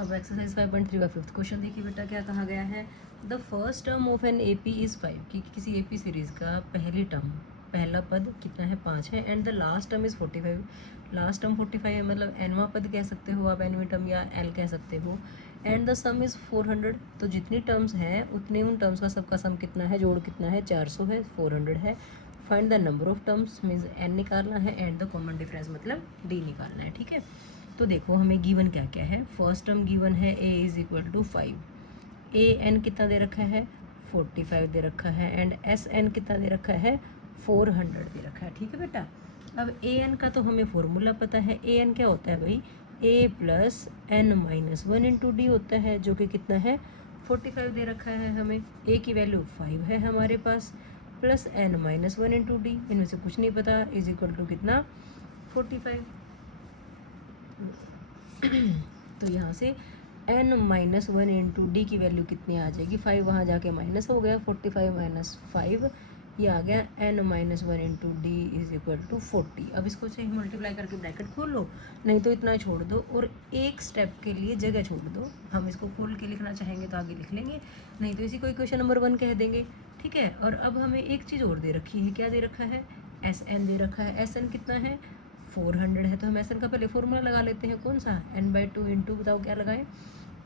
अब एक्सरसाइज 5.3 का fifth question देखिए बेटा, क्या कहा गया है। The first term of an AP is 5, कि किसी एपी सीरीज़ का पहला पद कितना है 5 है, and the last term is 45। Last term 45 है, मतलब एनवा पद कह सकते हो आप, एनवी टर्म या एल कह सकते हो। एंड द सम इज़ 400, तो जितनी टर्म्स हैं उतने उन टर्म्स का सबका सम कितना है, जोड़ कितना है, 400 है, 400 है। Find the number of terms means n निकालना है, एंड द कॉमन डिफरेंस मतलब डी निकालना है, ठीक है। तो देखो हमें गिवन क्या क्या है। फर्स्ट टर्म गिवन है A is equal to 5, A N कितना दे रखा है 45 दे रखा है, एंड एस एन कितना दे रखा है 400 दे रखा है, ठीक है बेटा। अब ए एन का तो हमें फॉर्मूला पता है, ए एन क्या होता है भाई, A plus N minus 1 into D होता है, जो कि कितना है 45 दे रखा है हमें। ए की वैल्यू 5 है हमारे पास, plus N minus 1 into D, इनमें से कुछ नहीं पता, इज इक्वल टू कितना 45। तो यहाँ से n माइनस 1 इंटू डी की वैल्यू कितनी आ जाएगी, 5 वहाँ जाके माइनस हो गया, 45 माइनस 5 ये आ गया n minus 1 into D is equal to 40। अब इसको से मल्टीप्लाई करके ब्रैकेट खोल लो, नहीं तो इतना छोड़ दो और एक स्टेप के लिए जगह छोड़ दो। हम इसको खोल के लिखना चाहेंगे तो आगे लिख लेंगे, नहीं तो इसी को क्वेश्चन नंबर 1 कह देंगे, ठीक है। और अब हमें एक चीज़ और दे रखी है, क्या दे रखा है, एस एन दे रखा है। एस एन कितना है 400 है, तो हम एस एन का पहले फॉर्मूला लगा लेते हैं, कौन सा, n/2 इंटू, बताओ क्या लगाएं,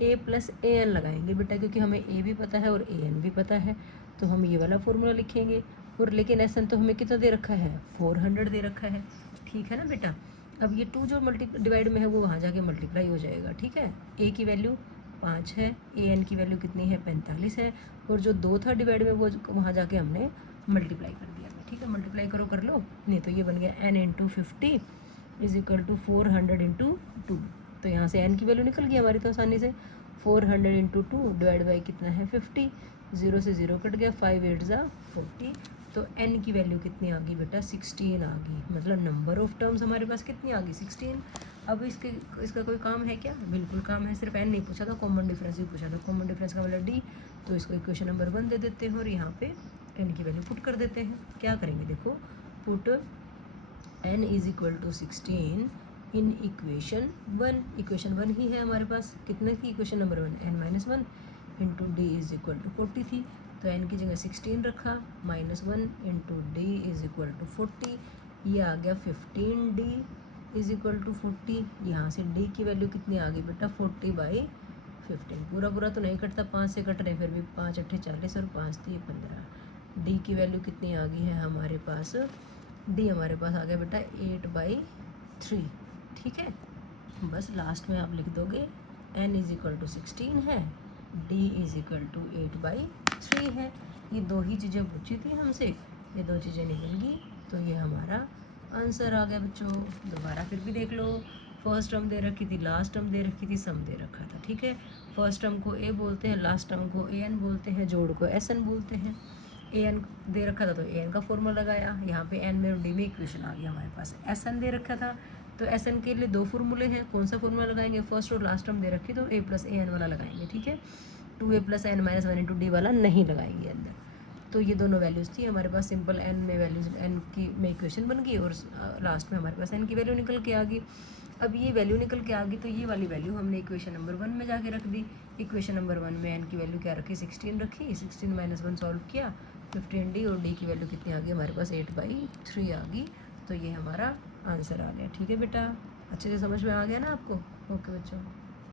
a प्लस ए एन लगाएंगे बेटा, क्योंकि हमें a भी पता है और ए एन भी पता है, तो हम ये वाला फॉर्मूला लिखेंगे। और लेकिन एस एन तो हमें कितना दे रखा है 400 दे रखा है, ठीक है ना बेटा। अब ये 2 जो डिवाइड में है वो वहाँ जाके मल्टीप्लाई हो जाएगा, ठीक है। a की वैल्यू 5 है, ए एन की वैल्यू कितनी है 45 है, और जो 2 था डिवाइड में वो वहाँ जाके हमने मल्टीप्लाई कर दिया, ठीक है। मल्टीप्लाई करो कर लो, नहीं तो ये बन गया n into 50 is equal to 400 into 2। तो यहाँ से n की वैल्यू निकल गई हमारी तो आसानी से, 400 इंटू 2 डिवाइड बाई कितना है 50, 0 से 0 कट गया, 5 8 ज़ा 40, तो n की वैल्यू कितनी आ गई बेटा 16 आ गई, मतलब नंबर ऑफ टर्म्स हमारे पास कितनी आ गई 16। अब इसका कोई काम है क्या, बिल्कुल काम है, सिर्फ n नहीं पूछा था, कॉमन डिफरेंस भी पूछा था, कॉमन डिफरेंस का मतलब d, तो इसको इक्वेशन नंबर 1 दे देते हैं और यहाँ पे n की वैल्यू पुट कर देते हैं। क्या करेंगे देखो, put n is equal to 16 in equation 1, equation 1 ही है हमारे पास, कितने थी equation number 1, n minus 1 into D is equal to 40 थी, तो n की जगह 16 रखा, minus 1 into D is equal to 40, ये आ गया 15d इज इक्वल टू 40। यहाँ से d की वैल्यू कितनी आ गई बेटा 40/15, पूरा पूरा तो नहीं कटता, 5 से कट रहे, फिर भी 5 8 40 और 5 3 15, d की वैल्यू कितनी आ गई है हमारे पास, d हमारे पास आ गया बेटा 8/3, ठीक है। बस लास्ट में आप लिख दोगे n इज इक्वल टू 16 है, d इज इक्वल टू 8/3 है। ये 2 ही चीज़ें पूछी थी हमसे, ये 2 चीज़ें निकल गई, तो ये हमारा आंसर आ गया बच्चों। दोबारा फिर भी देख लो, फर्स्ट टर्म दे रखी थी, लास्ट टर्म दे रखी थी, सम दे रखा था, ठीक है। फर्स्ट टर्म को a बोलते हैं, लास्ट टर्म को a n बोलते हैं, जोड़ को s n बोलते हैं। ए एन दे रखा था तो ए एन का फॉर्मूला लगाया, यहाँ पे एन में और डी में इक्वेशन आ गई हमारे पास। एस एन दे रखा था तो एस एन के लिए 2 फॉर्मूले हैं, कौन सा फॉर्मूला लगाएंगे, फर्स्ट और लास्ट टर्म दे रखी तो ए प्लस ए एन वाला लगाएंगे, ठीक है। 2a plus N minus 1 into D वाला नहीं लगाएंगे अंदर। तो ये दोनों वैल्यूज़ थी हमारे पास, सिंपल एन में वैल्यूज एन की में इक्वेशन बन गई और लास्ट में हमारे पास एन की वैल्यू निकल के आ गई। अब ये वैल्यू निकल के आ गई तो ये वाली वैल्यू हमने इक्वेशन नंबर 1 में जाके रख दी। इक्वेशन नंबर 1 में एन की वैल्यू क्या रखी 16 रखी, 16 माइनस 1 सॉल्व किया, 15d, और d की वैल्यू कितनी आ गई हमारे पास 8/3 आ गई। तो ये हमारा आंसर आ गया, ठीक है बेटा। अच्छे से समझ में आ गया ना आपको, ओके बच्चों।